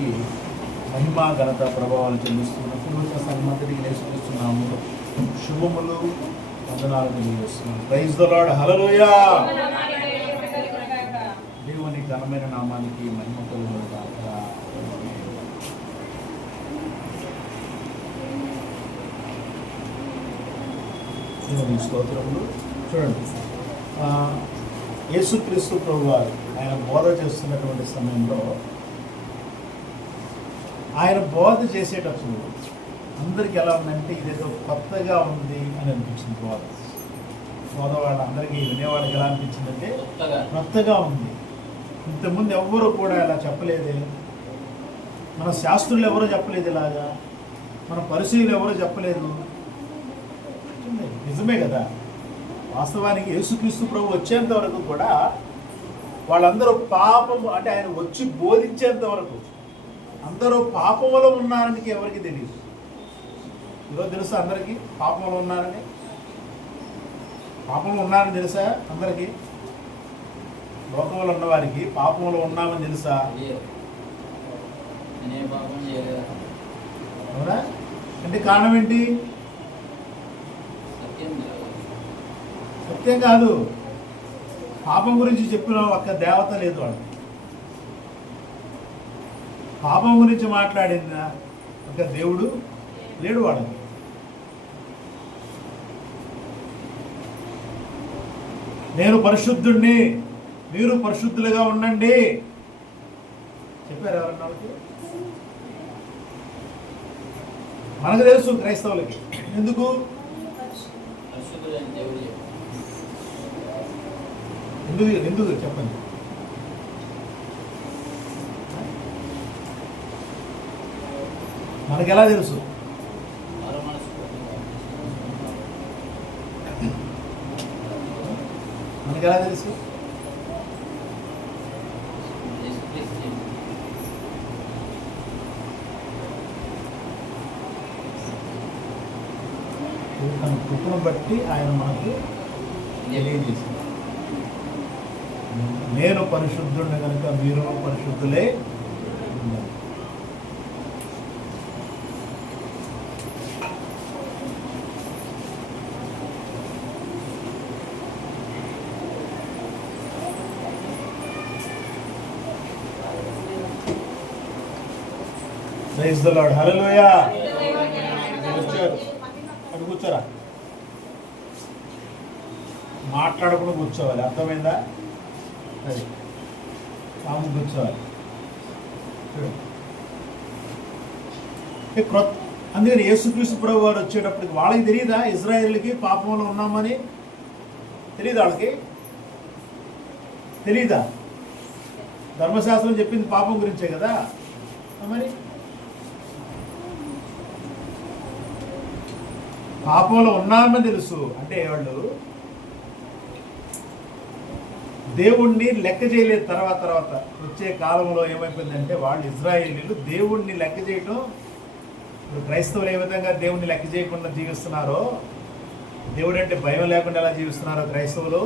దేవునికి మహిమ ఘనత ప్రభావాలు చెల్లిస్తున్నప్పుడు సన్మతికి నేర్చుకొస్తున్నాము. శుభములు వందనాలు తెలియజేస్తున్నాము. Praise the lord. హల్లెలూయా. దేవుని ఘనమైన నామానికి మహిమ కలుగును గాక. దేవుని స్తోత్రములు. చూడండి, యేసుక్రీస్తు ప్రభువారు ఆయన బోధ చేస్తున్నటువంటి సమయంలో ఆయన బోధ చేసేటప్పుడు అందరికి ఎలా ఉందంటే ఇదేదో కొత్తగా ఉంది అని అనిపించింది. బోధ వాళ్ళందరికీ వినేవాళ్ళకి ఎలా అనిపించిందంటే కొత్తగా ఉంది. ఇంతకుముందు ఎవ్వరూ కూడా ఇలా చెప్పలేదే, మన శాస్త్రులు ఎవరో చెప్పలేదు, ఇలాగా మన పరిశీలు ఎవరో చెప్పలేదు. నిజమే కదా. వాస్తవానికి యేసుక్రీస్తు ప్రభు వచ్చేంత వరకు కూడా వాళ్ళందరూ పాపము, అంటే ఆయన వచ్చి బోధించేంత వరకు అందరూ పాపంలో ఉన్నారని ఎవరికి తెలియదు. ఈరోజు తెలుసా అందరికీ పాపంలో ఉన్నారని? పాపంలో ఉన్నారని తెలుసా అందరికీ? లోకంలో ఉన్నవారికి పాపంలో ఉన్నామని తెలుసా? అవునా? అంటే కారణం ఏంటి? సత్యం కాదు. పాపం గురించి చెప్పిన ఒక్క దేవత లేదు వాళ్ళకి. పాపం గురించి మాట్లాడిన ఒక దేవుడు లేడు వాళ్ళకి. నేను పరిశుద్ధుణ్ణి, మీరు పరిశుద్ధులుగా ఉండండి చెప్పారు ఎవరన్నా వాళ్ళకి? మనకు తెలుసు క్రైస్తవులకి. ఎందుకు? ఎందుకు చెప్పండి. మనకి ఎలా తెలుసు? మనకి ఎలా తెలుసు? తన కృపను బట్టి ఆయన మనకు తెలియజేసింది. నేను పరిశుద్ధుడిని కనుక మీరు పరిశుద్ధులే. Praise the lord. హల్లెలూయా. అటు కూర్చోరా. మాట్లాడకుండా కూర్చోవాలి, అర్థమైందా? అది కాము కూర్చోవాలి. అందుకని యేసుక్రీస్తు ప్రభు వారు వచ్చేటప్పటికి వాళ్ళకి తెలియదా ఇజ్రాయేల్కి పాపంలో ఉన్నామని? తెలియదా వాళ్ళకి? తెలీదా? ధర్మశాస్త్రం చెప్పింది పాపం గురించే కదా. మరి పాపంలో ఉన్నామని తెలుసు అంటే వాళ్ళు దేవుణ్ణి లెక్క చేయలేదు. తర్వాత వచ్చే కాలంలో ఏమైపోయిందంటే వాళ్ళు ఇజ్రాయేలీలు దేవుణ్ణి లెక్క చేయటం. ఇప్పుడు క్రైస్తవులు ఏ విధంగా దేవుణ్ణి లెక్క చేయకుండా జీవిస్తున్నారో, దేవుడు అంటే భయం లేకుండా ఎలా జీవిస్తున్నారో క్రైస్తవులు.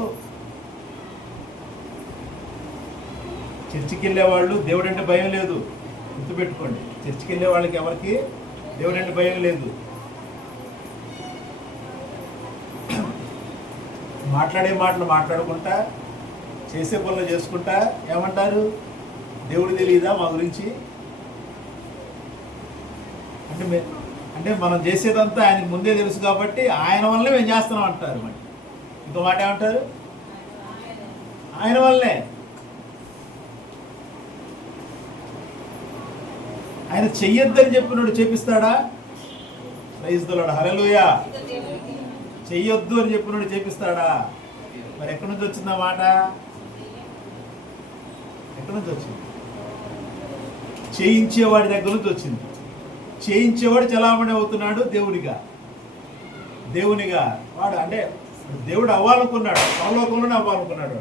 చర్చికి వెళ్ళే వాళ్ళు దేవుడు అంటే భయం లేదు. గుర్తుపెట్టుకోండి, చర్చికి వెళ్ళే వాళ్ళకి ఎవరికి దేవుడు అంటే భయం లేదు. మాట్లాడే మాటలు మాట్లాడుకుంటా, చేసే పనులు చేసుకుంటా ఏమంటారు? దేవుడు తెలియదా మా గురించి? అంటే మనం చేసేదంతా ఆయనకు ముందే తెలుసు కాబట్టి ఆయన వల్లే మేము చేస్తున్నాం అంటారు. మరి ఇంకో మాట ఏమంటారు? ఆయన వల్లే. ఆయన చెయ్యొద్దని చెప్పినాడు చేపిస్తాడా? Praise the lord. హల్లెలూయా. చెయ్యొద్దు అని చెప్పినాడు చేపిస్తాడా? మరి ఎక్కడి నుంచి వచ్చింది ఆ మాట? ఎక్కడి నుంచి వచ్చింది? చేయించేవాడి దగ్గర నుంచి వచ్చింది. చేయించేవాడు చలామణి అవుతున్నాడు దేవునిగా వాడు. అంటే దేవుడు అవ్వాలనుకున్నాడు, పరలోకంలోనే అవ్వాలనుకున్నాడు.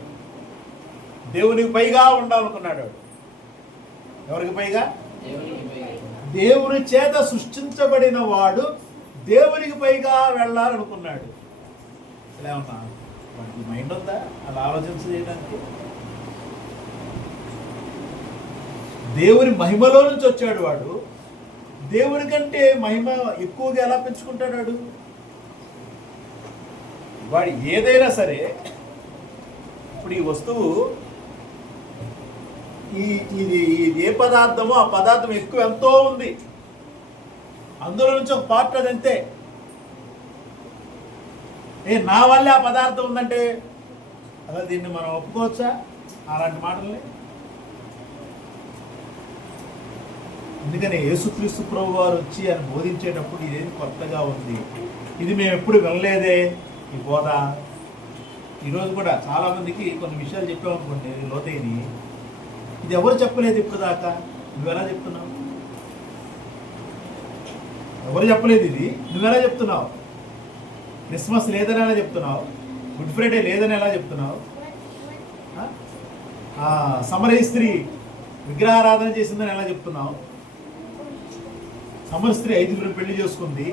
దేవునికి పైగా ఉండాలనుకున్నాడు. ఎవరికి పైగా? దేవుని చేత సృష్టించబడిన వాడు దేవునికి పైగా వెళ్ళాలనుకున్నాడు. ఇలా ఉన్నా వాడికి మైండ్ ఉందా అలా ఆలోచించ చేయడానికి? దేవుని మహిమలో నుంచి వచ్చాడు వాడు. దేవుని కంటే మహిమ ఎక్కువగా ఎలా పెంచుకుంటాడు వాడు? వాడు ఏదైనా సరే, ఇప్పుడు ఈ వస్తువు ఇది ఏ పదార్థమో ఆ పదార్థం ఎక్కువ ఎంతో ఉంది, అందులో నుంచి ఒక పార్ట్ అదంతే. నా వల్లే ఆ పదార్థం ఉందంటే అలా దీన్ని మనం ఒప్పుకోవచ్చా? అలాంటి మాటల్ని. అందుకని యేసుక్రీస్తు ప్రభు వారు వచ్చి ఆయన బోధించేటప్పుడు ఇదేది కొత్తగా ఉంది, ఇది మేము ఎప్పుడు వినలేదే ఈ బోధ. ఈరోజు కూడా చాలామందికి కొన్ని విషయాలు చెప్పామనుకోండి లోతైని, ఇది ఎవరు చెప్పలేదు ఇప్పుడు దాకా, నువ్వెలా చెప్తున్నావు? ఎవరు చెప్పలేదు ఇది, నువ్వెలా చెప్తున్నావు? క్రిస్మస్ లేదని ఎలా చెప్తున్నావు? గుడ్ ఫ్రైడే లేదని ఎలా చెప్తున్నావు? సమరయ స్త్రీ విగ్రహారాధన చేసిందని ఎలా చెప్తున్నావు? సమర స్త్రీ 5 పెళ్లి చేసుకుంది.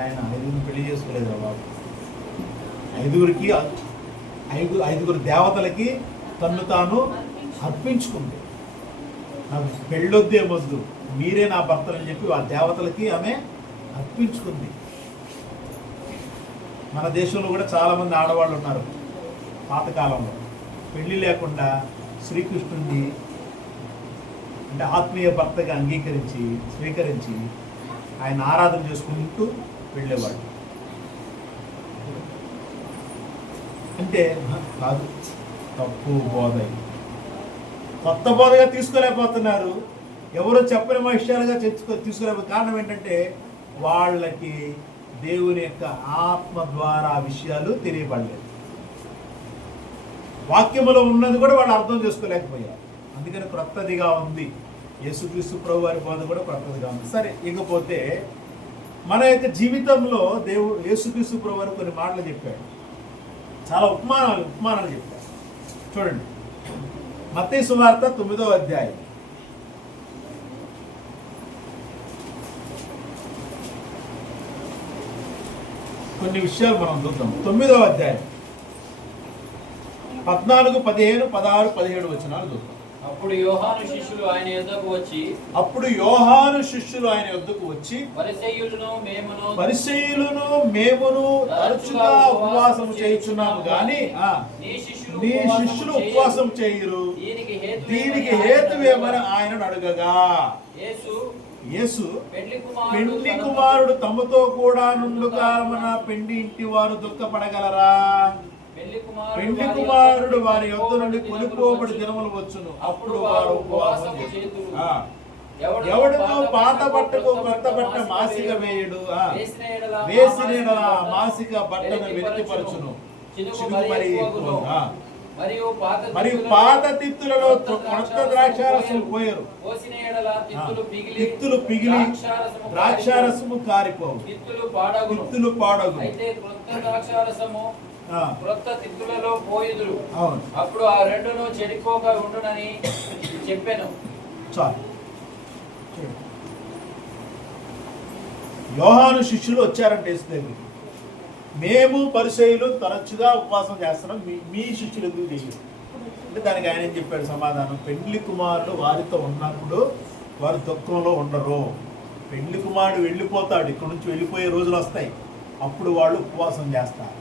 ఆయన 5 పెళ్లి చేసుకోలేదు బాబు. 5 దేవతలకి తన్ను తాను అర్పించుకుంది. నాకు పెళ్ళొద్దేమొద్దు, మీరే నా భర్తలని చెప్పి ఆ దేవతలకి ఆమె అర్పించుకుంది. మన దేశంలో కూడా చాలామంది ఆడవాళ్ళు ఉన్నారు పాతకాలంలో పెళ్లి లేకుండా శ్రీకృష్ణుడిని అంటే ఆత్మీయ భర్తగా అంగీకరించి స్వీకరించి ఆయన ఆరాధన చేసుకుంటూ వెళ్ళేవాడు. అంటే కాదు, తప్పు బోధ, కొత్త బోధగా తీసుకోలేకపోతున్నారు. ఎవరు చెప్పని విషయాలుగా తీసుకోలేకపోతే కారణం ఏంటంటే వాళ్ళకి దేవుని యొక్క ఆత్మ ద్వారా విషయాలు తెలియబడలేదు. వాక్యములో ఉన్నది కూడా వాళ్ళు అర్థం చేసుకోలేకపోయారు. అందుకని క్రొత్తదిగా ఉంది. యేసుక్రీస్తు ప్రభు వారి బోధ కూడా క్రొత్తదిగా ఉంది. సరే, ఇకపోతే మన యొక్క జీవితంలో దేవుడు యేసుక్రీస్తు ప్రభు వారు కొన్ని మాటలు చెప్పాడు, చాలా ఉపమానాలు చెప్పాడు. చూడండి, మత్తయి సువార్త 9వ అధ్యాయం. కొన్ని విషయాలు మనం చూద్దాం. 9వ అధ్యాయం 14, 15, 16, 17 వచనాలు చూద్దాం. అప్పుడు యోహాను శిష్యులు ఆయన యొద్దకు వచ్చి పరిసయ్యులను మేమును తరచుగా ఉపవాసం చేయుచున్నాము గాని నీ శిష్యులు ఉపవాసం చేయరు, దీనికి హేతువేమని ఆయనను అడగగా, యేసు పెండ్లి కుమారుడు తమతో కూడా నుండు కాలమున పెండి ఇంటి వారు దుఃఖపడగలరా? పెండ్లి కుమారుడు వారి యొద్ద నుండి కొనుక్కోబడి దినములు వచ్చును, అప్పుడు వారు ఉపవాసం చేతురు. ఎవడును పాత బట్టకు కొత్త బట్ట మాసిక వేయుడు, వేసిన మాసిక బట్టను వెలికిపరచును, మరియు పాత తిత్తులలో కొత్త ద్రాక్షారసం పోయరు, తిత్తులు పిగిలి ద్రాక్షారసము కారిపోవు, తిత్తులు పాడగు. క్రొత్త తిత్తులలో పోయుదురు, అప్పుడు ఆ రెండును చెడిపోక ఉండునని చెప్పాను. యోహాను శిష్యులు వచ్చారంటే యేసు దగ్గరికి, మేము పరిసయ్యులు తరచుగా ఉపవాసం చేస్తున్నాం, మీ శిష్యులు ఎందుకు చేయరు అంటే దానికి ఆయన ఏం చెప్పాడు సమాధానం? పెండ్లి కుమారుడు వారితో ఉన్నప్పుడు వారు దుఃఖంలో ఉండరు. పెండ్లి కుమారుడు వెళ్ళిపోతాడు, ఇక్కడ నుంచి వెళ్ళిపోయే రోజులు వస్తాయి, అప్పుడు వాళ్ళు ఉపవాసం చేస్తారు.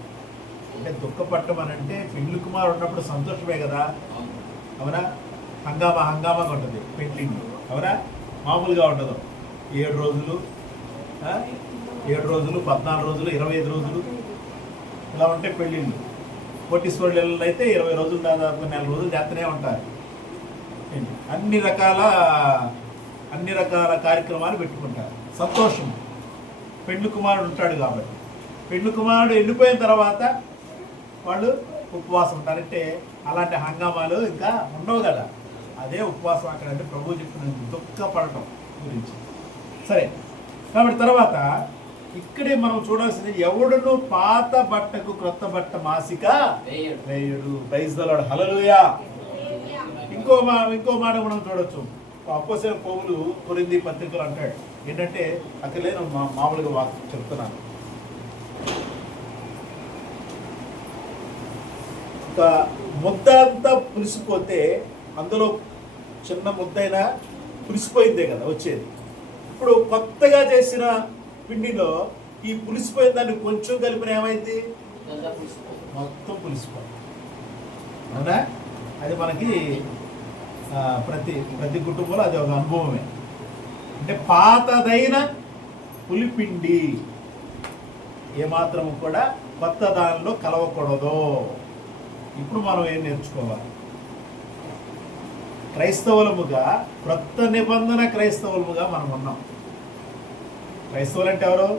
అంటే దుఃఖపట్టం అని అంటే పెండ్లి కుమారుడు ఉన్నప్పుడు సంతోషమే కదా, అవునా? హంగామాగా ఉంటుంది పెండ్లింగ్, అవునా? మామూలుగా ఉండదు. 7 రోజులు 14 రోజులు 25 రోజులు ఇలా ఉంటాయి పెళ్ళిళ్ళు. కోటీశ్వరులు అయితే 20 రోజులు, దాదాపు 4 రోజులు చేస్తూనే ఉంటారు. అన్ని రకాల కార్యక్రమాలు పెట్టుకుంటారు. సంతోషం, పెండ్లి కుమారుడు ఉంటాడు కాబట్టి. పెండ్లి కుమారుడు వెళ్ళిపోయిన తర్వాత వాళ్ళు ఉపవాసం ఉంటారంటే అలాంటి హంగామాలు ఇంకా ఉండవు కదా, అదే ఉపవాసం అక్కడ. అంటే ప్రభువు చెప్పిన దుఃఖపడటం గురించి. సరే, కాబట్టి తర్వాత ఇక్కడే మనం చూడాల్సింది, ఎవడును పాత బట్టకు క్రొత్త బట్ట మాసిక వేయుడు. ప్రైజ్ ది లార్డ్, హల్లెలూయా. ఇంకో మాట మనం చూడొచ్చు. అపోస్తలుల పౌలు కొరింథీ పత్రికలో అంటాడు ఏంటంటే, అక్కడ నేను మామూలుగా వాక్యం చెప్తున్నాను. ఒక ముద్ద అంతా పులిసిపోతే అందులో చిన్న ముద్దైనా పులిసిపోయిందే కదా వచ్చేది. ఇప్పుడు కొత్తగా చేసిన పిండిలో ఈ పులిసిపోయిన దాన్ని కొంచెం కలిపిన ఏమైంది, మొత్తం పులిసిపోయింది. అవునా? అది మనకి ప్రతి కుటుంబంలో అది ఒక అనుభవమే. అంటే పాతదైన పులిపిండి ఏమాత్రము కూడా కొత్త దానిలో కలవకూడదు. ఇప్పుడు మనం ఏం నేర్చుకోవాలి? క్రైస్తవులముగా, క్రొత్త నిబంధన క్రైస్తవులముగా మనం ఉన్నాం. క్రైస్తవులు అంటే ఎవరు?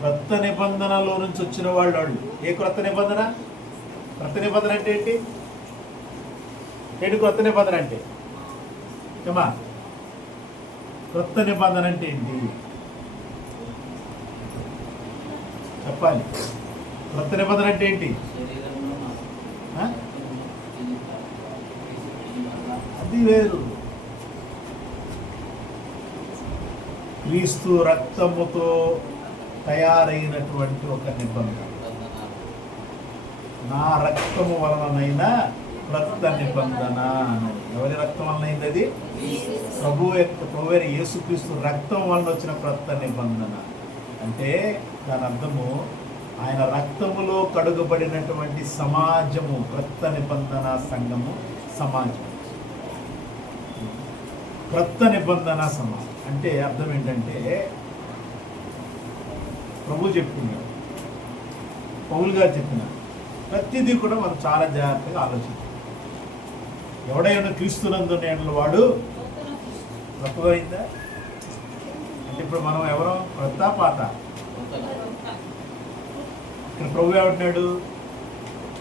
క్రొత్త నిబంధనలో నుంచి వచ్చిన వాళ్ళు. ఏ క్రొత్త నిబంధన? క్రొత్త నిబంధన అంటే ఏంటి? క్రొత్త నిబంధన అంటే ఏమా? క్రొత్త నిబంధన అంటే ఏంటి చెప్పాలి. క్రొత్త నిబంధన అంటే ఏంటి? అది వేరు. క్రీస్తు రక్తముతో తయారైనటువంటి ఒక నిబంధన. నా రక్తము వలనైనా క్రొత్త నిబంధన. ఎవరి రక్తం వలన అయింది? అది ప్రభు యేసుక్రీస్తు రక్తం వలన వచ్చిన క్రొత్త నిబంధన. అంటే దాని అర్థము ఆయన రక్తములో కడుగబడినటువంటి సమాజము, క్రొత్త నిబంధన సంఘము సమాజం. క్రొత్త నిబంధన సమాజం అంటే అర్థం ఏంటంటే, ప్రభు చెప్తున్నాడు, పౌలు గారు చెప్పినారు, ప్రతిదీ కూడా మనం చాలా జాగ్రత్తగా ఆలోచించాలి. ఎవడైనా క్రీస్తునందు నేను వాడు క్రొత్తమైందా అంటే ఇప్పుడు మనం ఎవరో క్రొత్త పాత? ఇక్కడ ప్రభు ఏమంటున్నాడు?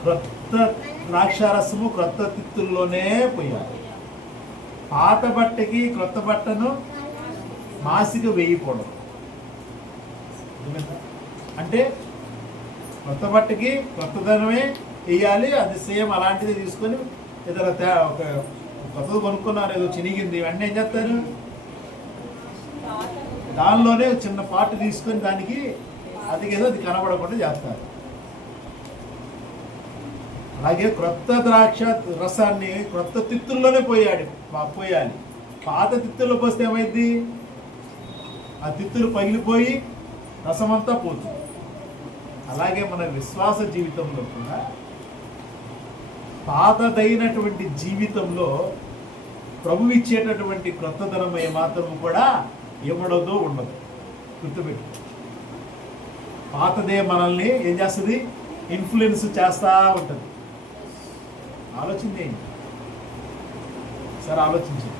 క్రొత్త ద్రాక్షారసము క్రొత్త తిత్తుల్లోనే పోయాలి. పాత బట్టకి క్రొత్త బట్టను మాసిక వేయకూడదు. అంటే కొత్త బట్టకి కొత్తదనమే వేయాలి. అది సేమ్ అలాంటిది తీసుకొని ఏదైనా ఒక కొత్తది కొనుక్కున్నారు, ఏదో చినిగింది, ఇవన్నీ ఏం చేస్తారు? దానిలోనే చిన్న పాటు తీసుకొని దానికి అది ఏదో అది కనబడకుండా చేస్తారు. అలాగే క్రొత్త ద్రాక్ష రసాన్ని క్రొత్త తిత్తుల్లోనే పోయాలి. పాత తిత్తుల్లో పోస్తే ఏమైంది? ఆ తిత్తులు పగిలిపోయి రసమంతా పోతుంది. అలాగే మన విశ్వాస జీవితంలో కూడా పాతదైనటువంటి జీవితంలో ప్రభు ఇచ్చేటటువంటి క్రొత్తదనం ఏమాత్రం కూడా ఏమడదో ఉండదు. గుర్తుపెట్టు. పాతదే మనల్ని ఏం చేస్తుంది? ఇన్ఫ్లుయెన్స్ చేస్తూ ఉంటుంది. ఆలోచించేయండి సార్, ఆలోచించండి.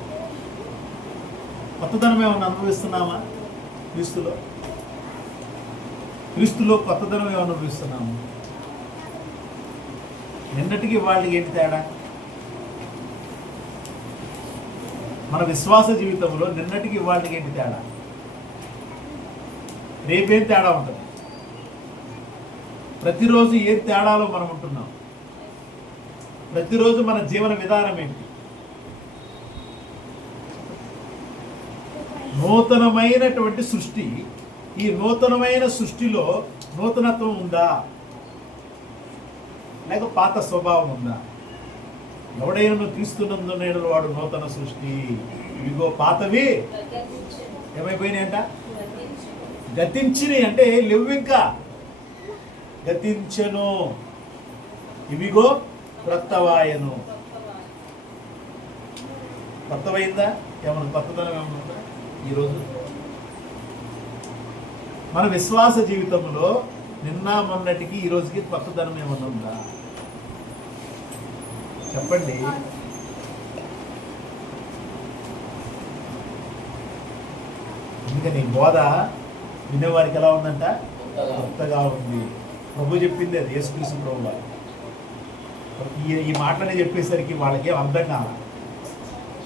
కొత్తదనం ఏమన్నా అనుభవిస్తున్నామా? క్రీస్తులో కొత్తదనం ఏమన్నా అనుభవిస్తున్నాము? నిన్నటికి వాళ్ళకి ఏంటి తేడా? మన విశ్వాస జీవితంలో నిన్నటికి వాళ్ళకి ఏంటి తేడా? రేపేం తేడా ఉంటుంది? ప్రతిరోజు ఏ తేడాలో మనం ఉంటున్నాం? ప్రతిరోజు మన జీవన విధానం ఏంటి? నూతనమైనటువంటి సృష్టి. ఈ నూతనమైన సృష్టిలో నూతనత్వం ఉందా, లేక పాత స్వభావం ఉందా? ఎవడైనా క్రీస్తునందు నేను వాడు నూతన సృష్టి. ఇవిగో పాతవి ఏమైపోయినాయి అంట? గతించినాయి. అంటే లేవు, ఇంకా గతించను. ఇవిగో క్రొత్తవాయను. కొత్తవైందా? ఏమన్నా కొత్తదనం ఏమన్నా ఈరోజు మన విశ్వాస జీవితంలో నిన్న మొన్నటికి ఈ రోజుకి కొత్తదనం ఏమన్నా ఉందా? చెప్పండి. అందుకని బోధ వినేవారికి ఎలా ఉందంట? కొత్తగా ఉంది. ప్రభు చెప్పింది అది, యేసుక్రీస్తు ప్రభు వారు. ఈ మాటలని చెప్పేసరికి వాళ్ళకి అర్థం కాల.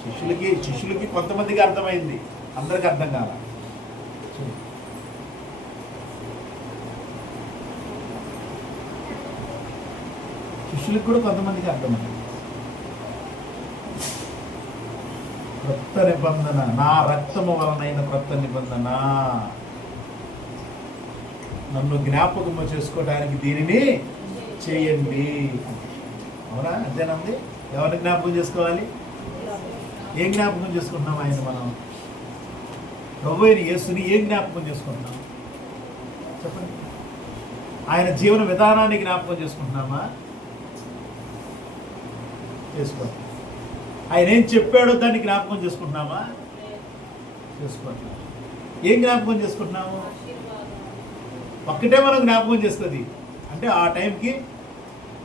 శిష్యులకి కొంతమందికి అర్థమైంది, అందరికి అర్థం కాల. శిష్యులకు కూడా కొంతమందికి అర్థమైంది. క్రొత్త నిబంధన, నా రక్తము వలనైన క్రొత్త నిబంధన, నన్ను జ్ఞాపకము చేసుకోవడానికి దీనిని చేయండి. అవునా? అంతేనంది. ఎవరిని జ్ఞాపకం చేసుకోవాలి? ఏం జ్ఞాపకం చేసుకుంటున్నాం ఆయన మనం? ప్రభు అయిన యేసుని ఏం జ్ఞాపకం చేసుకుంటున్నాం చెప్పండి? ఆయన జీవన విధానాన్ని జ్ఞాపకం చేసుకుంటున్నామా? చేసుకోండి. ఆయన ఏం చెప్పాడో దాన్ని జ్ఞాపకం చేసుకుంటున్నామా? చేసుకోండి. ఏం జ్ఞాపకం చేసుకుంటున్నాము? ఒక్కటే మనం జ్ఞాపకం చేస్తుంది. అంటే ఆ టైంకి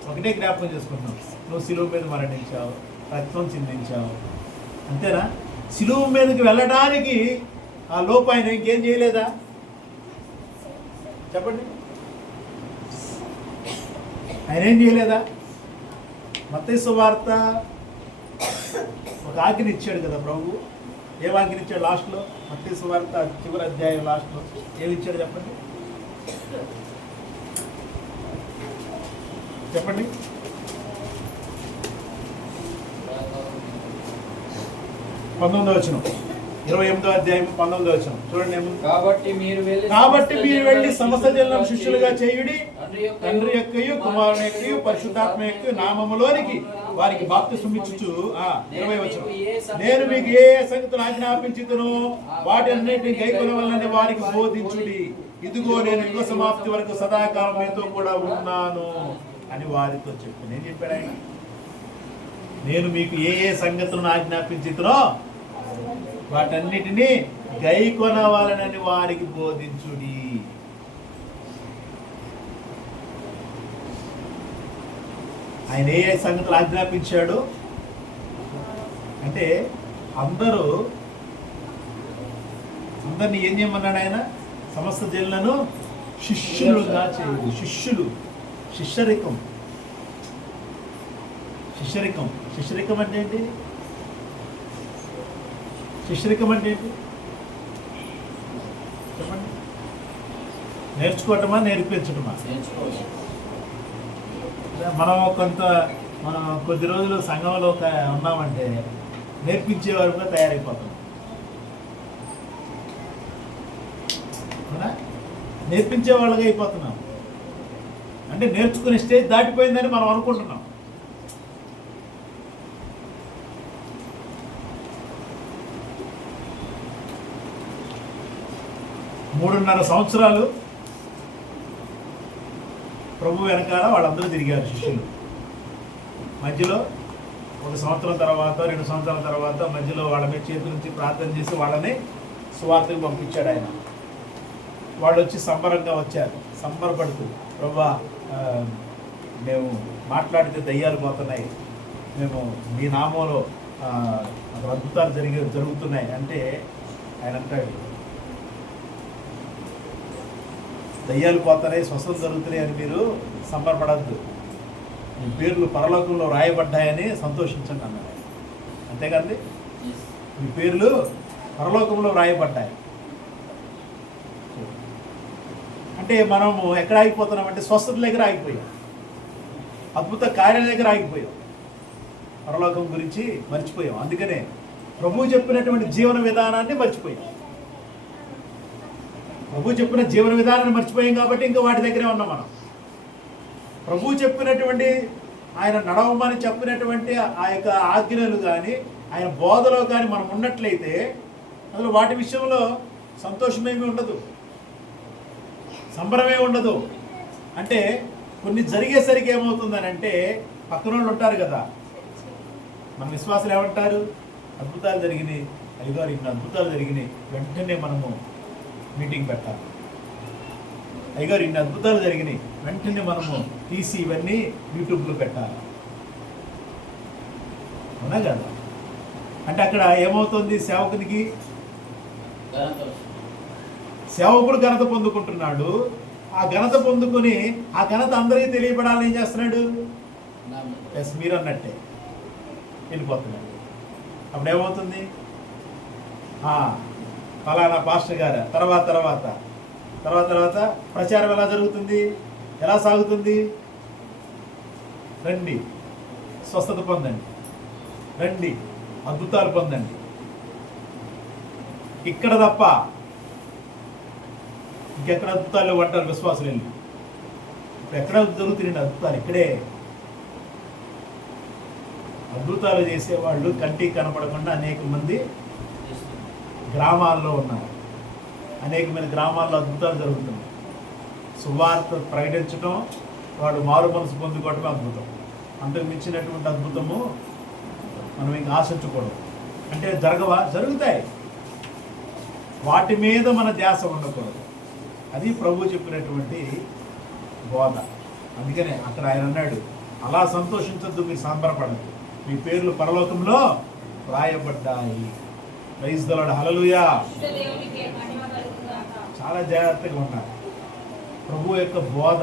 ఒకటే జ్ఞాపకం చేసుకుంటున్నాం. నువ్వు సిలువ మీద మరణించావు, రక్తం చిందించావు, అంతేనా? సిలువ మీదకి వెళ్ళడానికి ఆ లోపు ఆయన ఇంకేం చేయలేదా చెప్పండి? ఆయన ఏం చేయలేదా? మత్తయి సువార్త ఒక ఆజ్ఞ ఇచ్చాడు కదా ప్రభు. ఏం ఆజ్ఞ ఇచ్చాడు లాస్ట్లో? మత్తయి సువార్త చివరి అధ్యాయం లాస్ట్లో ఏమి ఇచ్చాడు చెప్పండి? చెప్పండి. 19వ వచనం, 28వ అధ్యాయం 19వ వచనం చూడండి. కాబట్టి మీరు వెళ్ళి సమస్త జనులను శిష్యులుగా చేయుడి, తండ్రి యొక్కయు కుమారుని యొక్కయు పరిశుద్ధాత్మ యొక్క నామములోనికి వారికి బాప్తిస్మం ఇచ్చుచు. 20వ వచనం, నేను మీకు ఏ సంగతులు ఆజ్ఞాపించుదునో వాటి అన్నిటిని గైకొనవలెనని వారికి బోధించుడి. ఇదిగో నేను యుగ సమాప్తి వరకు సదాకాలం మీతో కూడా ఉన్నాను అని వారితో చెప్పు. నేను చెప్పాడు ఆయన, నేను మీకు ఏ సంగతులను ఆజ్ఞాపించుదునో వాటన్నిటినీ గైకొనవలెనని వారికి బోధించుడి. ఆయన ఏ సంగతులు ఆజ్ఞాపించాడు అంటే అందరినీ ఏం చేయమన్నాడు ఆయన? సమస్త జనులను శిష్యులుగా చేయుడు. శిష్యరికం అంటే ఏంటి? శిష్యరికం అంటే ఏంటి చెప్పండి? నేర్చుకోవటమా, నేర్పించటమా? మనం కొద్ది రోజులు సంఘంలో ఉన్నామంటే నేర్పించే వరకు తయారైపోతాం. అవునా? నేర్పించే వాళ్ళగా అయిపోతున్నాం. అంటే నేర్చుకునే స్టేజ్ దాటిపోయిందని మనం అనుకుంటున్నాం. 3.5 సంవత్సరాలు ప్రభు వెనకాల వాళ్ళందరూ తిరిగారు శిష్యులు. మధ్యలో 1 సంవత్సరం తర్వాత, 2 సంవత్సరాల తర్వాత మధ్యలో వాళ్ళ మీద చేతుల నుంచి ప్రార్థన చేసి వాళ్ళని సువార్తకు పంపించాడు ఆయన. వాళ్ళు వచ్చి సంబరంగా వచ్చారు, సంబరపడుతూ, ప్రభువా మేము మాట్లాడితే దయ్యాలు పోతున్నాయి, మేము మీ నామంలో అద్భుతాలు జరుగుతున్నాయి అంటే ఆయన అంటాడు, దయ్యాలు పోతున్నాయి, స్వస్థత జరుగుతున్నాయి అని మీరు సంబరపడద్దు, మీ పేర్లు పరలోకంలో రాయబడ్డాయని సంతోషించండి అన్నాడు. అంతేకాండి, మీ పేర్లు పరలోకంలో రాయబడ్డాయి అంటే మనము ఎక్కడ ఆగిపోతున్నామంటే స్వస్థత దగ్గర ఆగిపోయాం, అద్భుత కార్యాల దగ్గర ఆగిపోయాం, పరలోకం గురించి మర్చిపోయాం. అందుకనే ప్రభువు చెప్పినటువంటి జీవన విధానాన్ని మర్చిపోయాం. ప్రభు చెప్పిన జీవన విధానాన్ని మర్చిపోయాం కాబట్టి ఇంకా వాటి దగ్గరే ఉన్నాం మనం. ప్రభు చెప్పినటువంటి, ఆయన నడవమని చెప్పినటువంటి ఆ యొక్క ఆజ్ఞలు కానీ, ఆయన బోధలో కానీ మనం ఉన్నట్లయితే అసలు వాటి విషయంలో సంతోషమేమీ ఉండదు, సంబరమే ఉండదు. అంటే కొన్ని జరిగేసరికి ఏమవుతుందని అంటే, పక్కన వాళ్ళు ఉంటారు కదా, మన విశ్వాసులు ఏమంటారు? అద్భుతాలు జరిగినాయి, అయ్యగారు ఇన్ని అద్భుతాలు జరిగినాయి, వెంటనే మనము మీటింగ్ పెట్టాలి. అయ్యగారు ఇన్ని అద్భుతాలు జరిగినాయి, వెంటనే మనము తీసి ఇవన్నీ యూట్యూబ్లో పెట్టాలి. అవునా కదా? అంటే అక్కడ ఏమవుతుంది? సేవకుడు ఘనత పొందుకుంటున్నాడు. ఆ ఘనత పొందుకొని ఆ ఘనత అందరికీ తెలియపడాలని ఏం చేస్తున్నాడు? ఎస్, మీరు అన్నట్టే వెళ్ళిపోతున్నాడు. అప్పుడు ఏమవుతుంది? ఫలానా పాస్టర్ గారు తర్వాత ప్రచారం ఎలా జరుగుతుంది? ఎలా సాగుతుంది? రండి, స్వస్థత పొందండి, రండి, అద్భుతాలు పొందండి. ఇక్కడ తప్ప ఇంకెక్కడ అద్భుతాలు అంటారు విశ్వాసులు వెళ్ళి. ఇప్పుడు ఎక్కడ జరుగుతున్నాయండి అద్భుతాలు? ఇక్కడే. అద్భుతాలు చేసేవాళ్ళు కంటికి కనపడకుండా అనేక మంది గ్రామాల్లో ఉన్నారు. అనేక మంది గ్రామాల్లో అద్భుతాలు జరుగుతున్నాయి. సువార్త ప్రకటించడం, వాడు మారు మనసు పొందుకోవటమే అద్భుతం. అంతకు మించినటువంటి అద్భుతము మనం ఇంకా ఆశించకూడదు. అంటే జరుగుతాయి, వాటి మీద మన ధ్యాస ఉండకూడదు. అది ప్రభు చెప్పినటువంటి బోధ. అందుకనే అక్కడ ఆయన అన్నాడు, అలా సంతోషించద్దు, మీరు సంబరపడద్దు, మీ పేర్లు పరలోకంలో రాయబడ్డాయి. ప్రైజ్ ది లార్డ్, హల్లెలూయా. చాలా జాగ్రత్తగా ఉండాలి. ప్రభు యొక్క బోధ,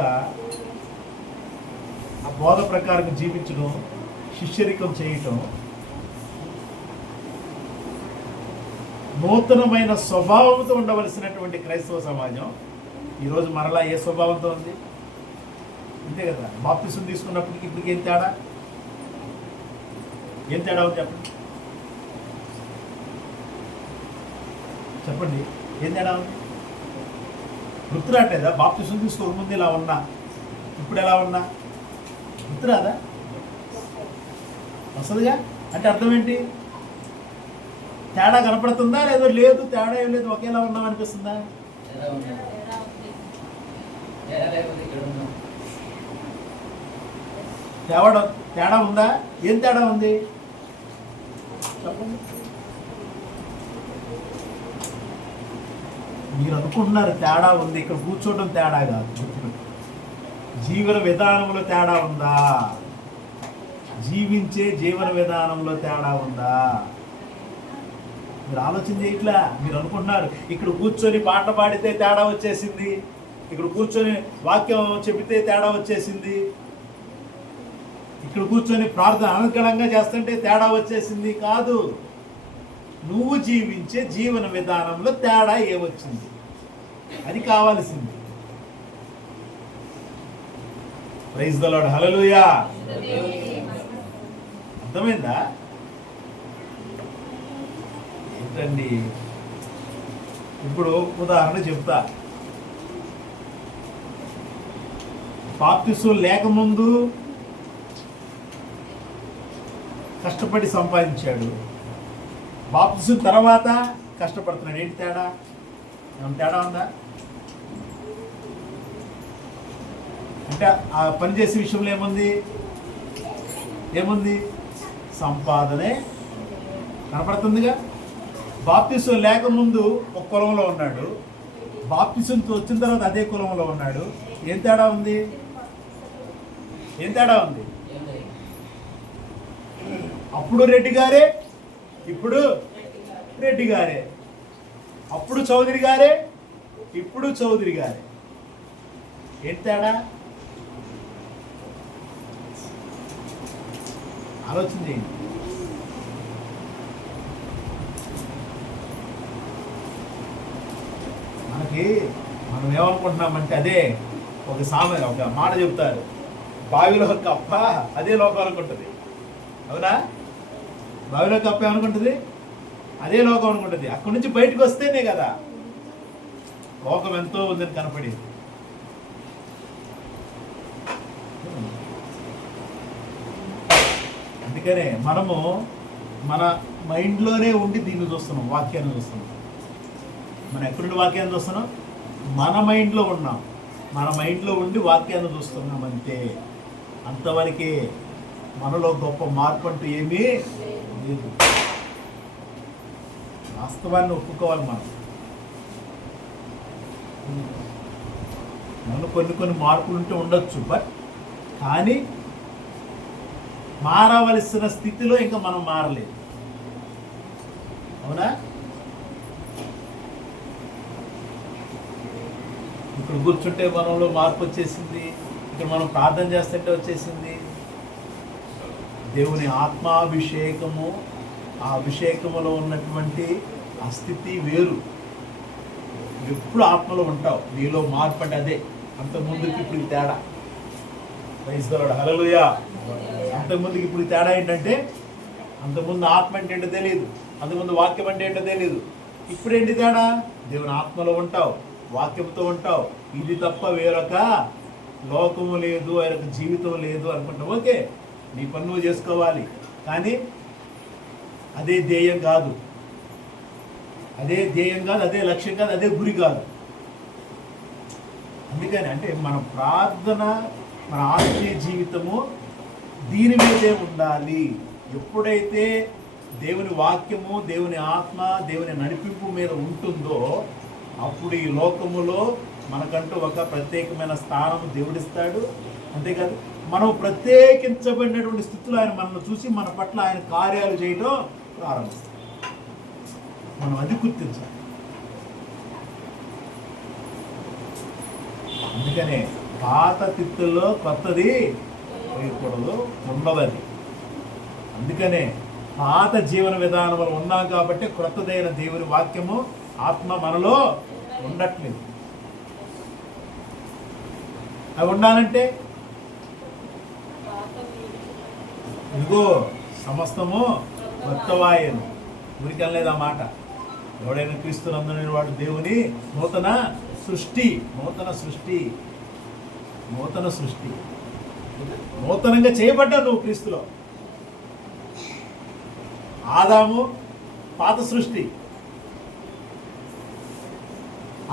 ఆ బోధ ప్రకారం జీవించడం, శిష్యరికం చేయటం, నూతనమైన స్వభావంతో ఉండవలసినటువంటి క్రైస్తవ సమాజం ఈరోజు మరలా ఏ స్వభావంతో ఉంది? అంతే కదా. బాప్తిసం తీసుకున్నప్పటికి ఇప్పటికి ఏం తేడా ఉంది చెప్పండి, ఏం తేడా ఉంది? గుర్తురాట్లేదా? బాప్తిసం తీసుకోక ముందు ఇలా ఉన్నా, ఇప్పుడు ఎలా ఉన్నా గుర్తురాదా? వస్తుందిగా. అంటే అర్థం ఏంటి? తేడా కనపడుతుందా? లేదు తేడా ఏం లేదు, ఒకేలా ఉన్నాం అనిపిస్తుందా? తేడా ఉందా? ఏం తేడా ఉంది చెప్పండి. మీరు అనుకుంటున్నారు తేడా ఉంది, ఇక్కడ కూర్చోవడం తేడా కాదు. జీవన విధానంలో తేడా ఉందా? జీవించే జీవన విధానంలో తేడా ఉందా? మీరు ఆలోచన చేయట్లా. మీరు అనుకుంటున్నారు ఇక్కడ కూర్చొని పాట పాడితే తేడా వచ్చేసింది, ఇక్కడ కూర్చొని వాక్యం చెబితే తేడా వచ్చేసింది, ఇక్కడ కూర్చొని ప్రార్థన అనుకూలంగా చేస్తుంటే తేడా వచ్చేసింది. కాదు, నువ్వు జీవించే జీవన విధానంలో తేడా ఏమొచ్చింది, అది కావాల్సింది. ప్రైజ్ ది లార్డ్, హల్లెలూయా. అర్థమైందా? ఏంటండి, ఇప్పుడు ఉదాహరణ చెప్తా. బాప్తిసం లేకముందు కష్టపడి సంపాదించాడు, బాప్తిసం తర్వాత కష్టపడుతున్నాడు. ఏంటి తేడా? ఏమైనా తేడా ఉందా? అంటే ఆ పని చేసే విషయంలో ఏముంది? సంపాదనే కనపడుతుందిగా. బాప్తిసం లేకముందు ఒక కులంలో ఉన్నాడు, బాప్తిసంతో వచ్చిన తర్వాత అదే కులంలో ఉన్నాడు. ఏం తేడా ఉంది? అప్పుడు రెడ్డి గారే, ఇప్పుడు రెడ్డి గారే. అప్పుడు చౌదరి గారే, ఇప్పుడు చౌదరి గారే. ఏంటి తేడా? ఆలోచన చేయండి. మనం ఏమనుకుంటున్నామంటే అదే ఒక మాట చెప్తారు, బావిలో కప్ప అదే లోకం అనుకుంటుంది. అవునా? బావిలో కప్ప ఏమనుకుంటుంది? అదే లోకం అనుకుంటుంది. అక్కడి నుంచి బయటకు వస్తేనే కదా లోకం ఎంతో ఉందని కనపడేది. అందుకనే మనము మన మైండ్లోనే ఉండి దీన్ని చూస్తున్నాం, వాక్యాన్ని చూస్తున్నాం. మనం ఎక్కడుండి వాక్యాన్ని చూస్తున్నాం? మన మైండ్లో ఉన్నాం, మన మైండ్లో ఉండి వాక్యాన్ని చూస్తున్నాం అంతే. అంతవరకే. మనలో గొప్ప మార్పు అంటూ ఏమీ లేదు. వాస్తవాన్ని ఒప్పుకోవాలి. మనలో కొన్ని మార్పులు ఉంటే ఉండొచ్చు, బట్ కానీ మారవలసిన స్థితిలో ఇంకా మనం మారలేదు. అవునా? ఇక్కడ కూర్చుంటే మనలో మార్పు వచ్చేసింది, ఇక్కడ మనం ప్రార్థన చేస్తుంటే వచ్చేసింది. దేవుని ఆత్మాభిషేకము, ఆ అభిషేకములో ఉన్నటువంటి ఆ స్థితి వేరు. ఎప్పుడు ఆత్మలో ఉంటావు, నీలో మార్పు అంటే అదే. అంతకుముందుకి ఇప్పుడు తేడా. ప్రైజ్ ది లార్డ్, హల్లెలూయా. అంతకుముందుకి ఇప్పుడు తేడా ఏంటంటే, అంతకుముందు ఆత్మ అంటే ఏంటో తెలియదు, అంతకుముందు వాక్యం అంటే ఏంటో తెలియదు. ఇప్పుడు ఏంటి తేడా? దేవుని ఆత్మలో ఉంటావు, వాక్యంతో ఉంటావు. ఇది తప్ప వేరొక లోకము లేదు, వేరొక జీవితం లేదు అనుకుంటావు. ఓకే, నీ పని నువ్వు చేసుకోవాలి. కానీ అదే ధ్యేయం కాదు, అదే ధ్యేయం కాదు, అదే లక్ష్యం కాదు, అదే గురి కాదు. అందుకని అంటే మన ప్రార్థన, మన ఆత్మీయ జీవితము దీని మీదే ఉండాలి. ఎప్పుడైతే దేవుని వాక్యము, దేవుని ఆత్మ, దేవుని నడిపింపు మీద ఉంటుందో అప్పుడు ఈ లోకములో మనకంటూ ఒక ప్రత్యేకమైన స్థానం దేవుడిస్తాడు. అంతేకాదు మనం ప్రత్యేకించబడినటువంటి స్థితిలో ఆయన మనల్ని చూసి మన పట్ల ఆయన కార్యాలు చేయడం ప్రారంభిస్తాడు. మనం అది గుర్తించాలి. అందుకనే పాత తిత్తుల్లో కొత్తది వేయకూడదు, ఉండవది. అందుకనే పాత జీవన విధానంలో ఉన్నాం కాబట్టి క్రొత్తదైన దేవుని వాక్యము, ఆత్మ మనలో ఉండట్లేదు. అవి ఉండాలంటే ఇదిగో సమస్తము కొత్తవాయను. ఊరికెళ్ళలేదు ఆ మాట. ఎవడైనా క్రీస్తునందుని వాడు దేవుని నూతన సృష్టి. నూతన సృష్టి, నూతన సృష్టి. నూతనంగా చేయబడ్డా నువ్వు క్రీస్తులో. ఆదాము పాత సృష్టి.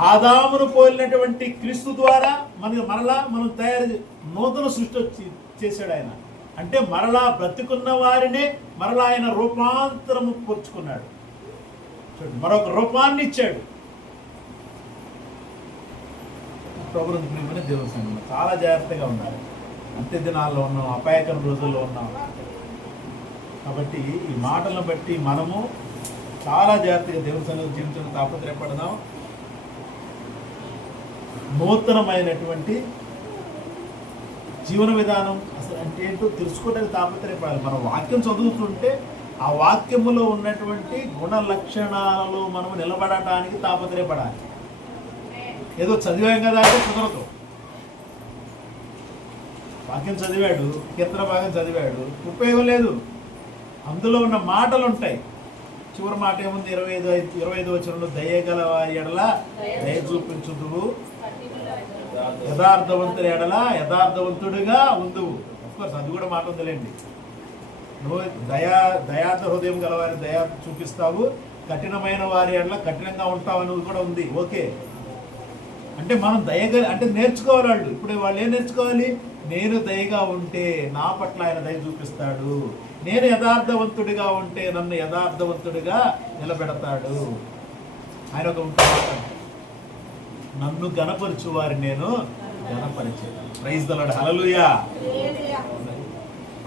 ఆదామును పోలినటువంటి క్రీస్తు ద్వారా మరలా మనం నూతన సృష్టి వచ్చి చేశాడు ఆయన. అంటే మరలా బ్రతికున్న వారినే మరలా ఆయన రూపాంతరము పొరుచుకున్నాడు. మరొక రూపాన్ని ఇచ్చాడు. ప్రభుత్వం దేవుని సంఘంలో చాలా జాగ్రత్తగా ఉండాలి. అంత్య దినాల్లో ఉన్నాం, అపాయకర రోజుల్లో ఉన్నాం. కాబట్టి ఈ మాటలను బట్టి మనము చాలా జాగ్రత్తగా దేవుని సంఘంలో జీవించడం తాపత్రయపడదాం. నూతనమైనటువంటి జీవన విధానం అసలు అంటే ఏంటో తెలుసుకోవడానికి తాపత్రయపడాలి. మనం వాక్యం చదువుతుంటే ఆ వాక్యములో ఉన్నటువంటి గుణ లక్షణాలలో మనం నిలబడటానికి తాపత్రయపడాలి. ఏదో చదివాం కదా అంటే కుదరదు. వాక్యం చదివాడు, కీర్తన భాగం చదివాడు, ఉపయోగం లేదు. అందులో ఉన్న మాటలు ఉంటాయి. చివరి మాట ఏముంది? 25 వచనంలో దయగల వారి ఎడల దయ చూపించుదువు, యథార్థవంతుని ఎడల యథార్థవంతుడిగా ఉందువు. అఫ్కోర్స్ అది కూడా మాట ఉందిలేండి. నువ్వు దయార్థ హృదయం గల వారి దయ చూపిస్తావు, కఠినమైన వారి ఎడల కఠినంగా ఉంటావు అనేది కూడా ఉంది. ఓకే, అంటే మనం అంటే నేర్చుకోవాలి వాళ్ళు. ఇప్పుడు వాళ్ళు ఏం నేర్చుకోవాలి? నేను దయగా ఉంటే నా పట్ల ఆయన దయ చూపిస్తాడు, నేను యథార్థవంతుడిగా ఉంటే నన్ను యథార్థవంతుడిగా నిలబెడతాడు. ఆయన ఒక ఉంటాడు, నన్ను గణపరచు వారిని నేను గణపరిచాను. ప్రైజ్ ద లార్డ్, హల్లెలూయా.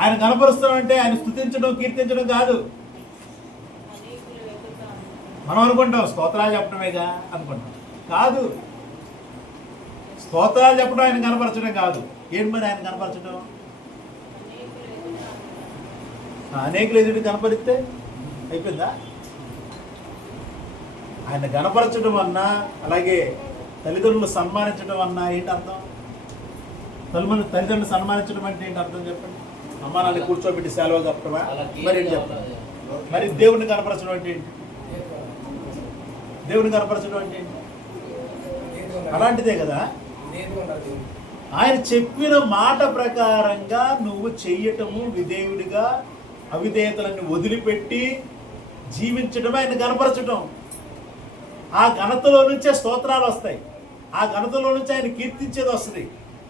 ఆయన గణపరుస్తాడంటే ఆయన స్తుతించడం, కీర్తించడం కాదు. మనం అనుకుంటాం స్తోత్రాలు చెప్పడమేగా అనుకుంటాం. కాదు, స్తోత్రాలు చెప్పడం ఆయన కనపరచడం కాదు. ఏంటి మరి ఆయన కనపరచడం? అనేకులు ఎదుటి కనపరిస్తే అయిపోయిందా? ఆయన గణపరచడం అన్నా, అలాగే తల్లిదండ్రులు సన్మానించడం అన్నా ఏంటి అర్థం? తల్లిదండ్రులు సన్మానించడం అంటే ఏంటి అర్థం చెప్పండి? అమ్మా నాన్న కూర్చోబెట్టి సెలవు చెప్పడమా? మరి ఏంటి చెప్తాను? మరి దేవుడిని కనపరచడం అంటే ఏంటి? దేవుడిని కనపరచడం అంటే ఏంటి? అలాంటిదే కదా. ఆయన చెప్పిన మాట ప్రకారంగా నువ్వు చెయ్యటము, విధేయుడిగా అవిధేయతలను వదిలిపెట్టి జీవించడం, ఆయన గణపరచడం. ఆ ఘనతలో నుంచే స్తోత్రాలు వస్తాయి. ఆ ఘనతలో నుంచి ఆయన కీర్తించేది వస్తుంది.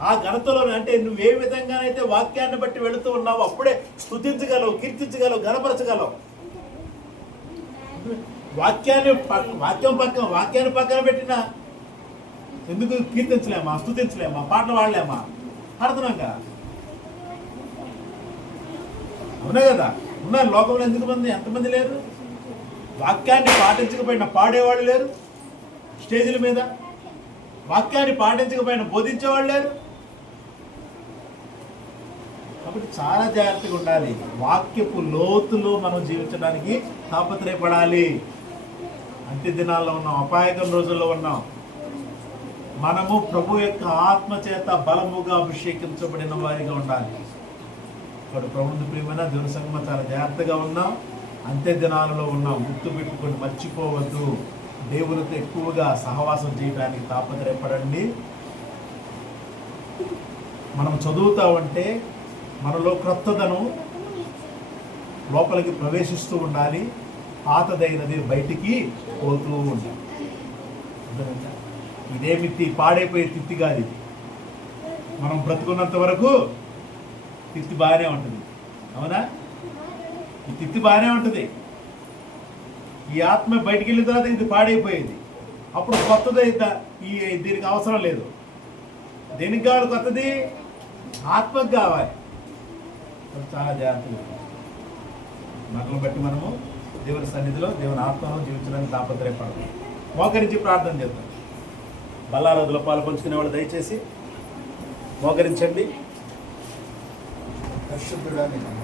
ఆ ఘనతలో అంటే నువ్వు ఏ విధంగానైతే వాక్యాన్ని బట్టి వెళుతూ ఉన్నావు అప్పుడే స్తుతించగలవు, కీర్తించగలవు, గణపరచగలవు. వాక్యాన్ని పక్కన పెట్టినా ఎందుకు కీర్తించలేమా, స్తుతించలేమా, పాటలు పాడలేమా? పాడుతున్నాగా, అవునా కదా? ఉన్నారు లోకంలో ఎంతమంది లేరు? వాక్యాన్ని పాటించకపోయినా పాడేవాళ్ళు లేరు స్టేజీల మీద, వాక్యాన్ని పాటించకపోయినా బోధించేవాళ్ళు లేరు. కాబట్టి చాలా జాగ్రత్తగా ఉండాలి. వాక్యపు లోతులో మనం జీవించడానికి తాపత్రయపడాలి. అంత్య దినాల్లో ఉన్నాం, అపాయకం రోజుల్లో ఉన్నాం. మనము ప్రభు యొక్క ఆత్మ చేత బలముగా అభిషేకించబడిన వారిగా ఉండాలి. ఇప్పుడు ప్రభుత్వ ప్రియమైన దేవుని సంఘం చాలా జాగ్రత్తగా ఉన్నాం. అంత్య దినాలలో ఉన్నాం. గుర్తు పెట్టుకొని మర్చిపోవద్దు. దేవునితో ఎక్కువగా సహవాసం చేయడానికి తాపత్రయపడండి. మనం చదువుతా ఉంటే మనలో క్రొత్తదనం లోపలికి ప్రవేశిస్తూ ఉండాలి, పాతదైనది బయటికి పోతూ ఉండాలి. అర్థమైందా? ఇదేమి పాడైపోయే తిత్తి కాదు ఇది. మనం బ్రతుకున్నంత వరకు తిత్తి బాగానే ఉంటుంది. అవునా? ఈ తిత్తి బాగానే ఉంటుంది. ఈ ఆత్మ బయటికి వెళ్ళిన తర్వాత ఇది పాడైపోయేది. అప్పుడు కొత్తది దీనికి అవసరం లేదు. దేనికి కావాలి కొత్తది? ఆత్మకు కావాలి. చాలా జాగ్రత్తగా మాటలను బట్టి మనము దేవుని సన్నిధిలో దేవుని ఆత్మను జీవించడానికి తాపత్రయపడాలి. మోకరించి ప్రార్థన చేద్దాం. బల్లారాధులో పాలు పంచుకునే వాళ్ళు దయచేసి మోకరించండి. పరిశుద్ధుడా